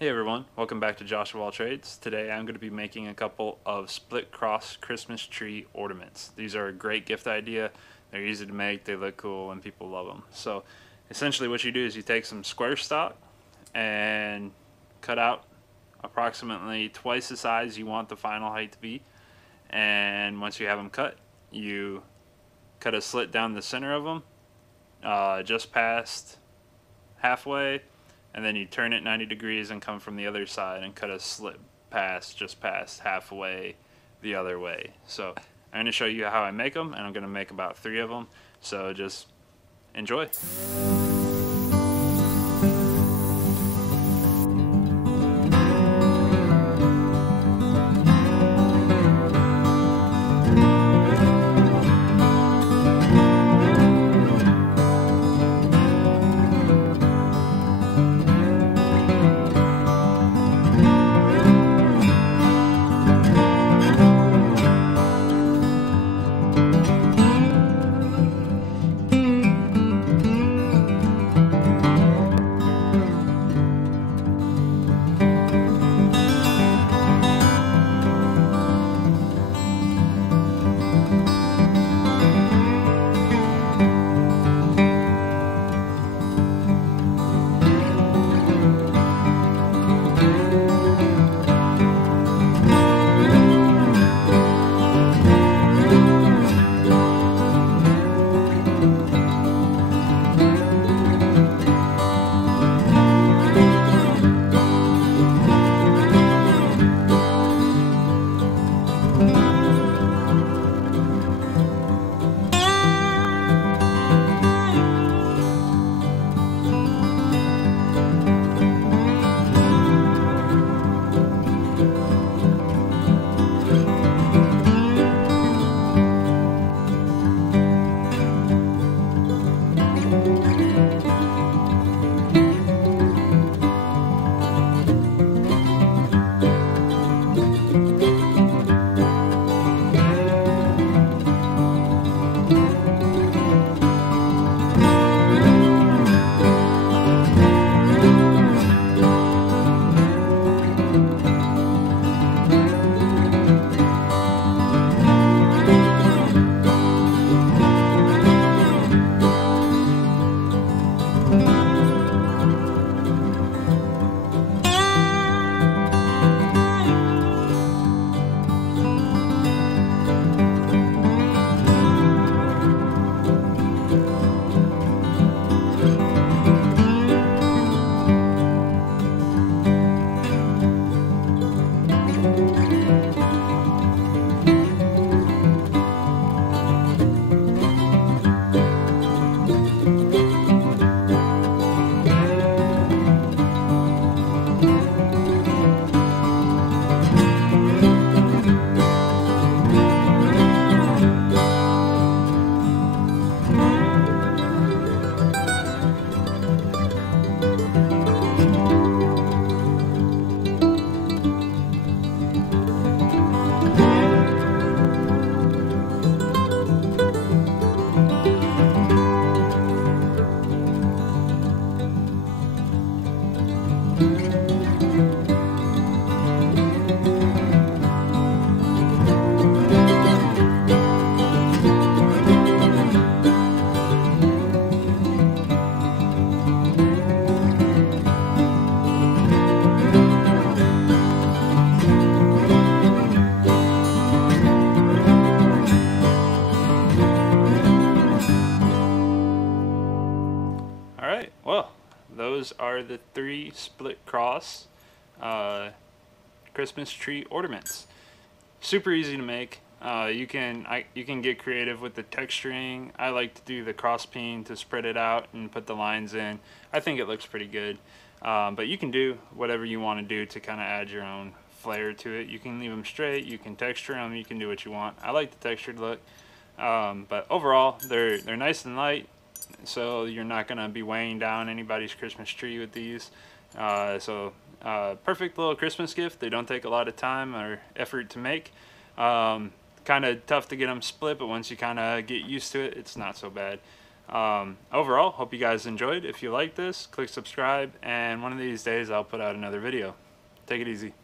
Hey everyone, welcome back to Joshua All Trades. Today I'm going to be making a couple of split cross Christmas tree ornaments. These are a great gift idea. They're easy to make, they look cool, and people love them. So essentially what you do is you take some square stock and cut out approximately twice the size you want the final height to be. And once you have them cut, you cut a slit down the center of them, just past halfway, and then you turn it 90 degrees and come from the other side and cut a slit just past halfway the other way. So I'm going to show you how I make them, and I'm going to make about 3 of them, so just enjoy. Alright, well, those are the 3 split cross Christmas tree ornaments. Super easy to make. You can get creative with the texturing. I like to do the cross peen to spread it out and put the lines in. I think it looks pretty good. But you can do whatever you want to do to kind of add your own flair to it. You can leave them straight, you can texture them, you can do what you want. I like the textured look. But overall, they're nice and light, so you're not going to be weighing down anybody's Christmas tree with these. Perfect little Christmas gift. They don't take a lot of time or effort to make. Kind of tough to get them split, but once you kind of get used to it, it's not so bad. Overall, hope you guys enjoyed. If you like this, click subscribe, and one of these days I'll put out another video. Take it easy.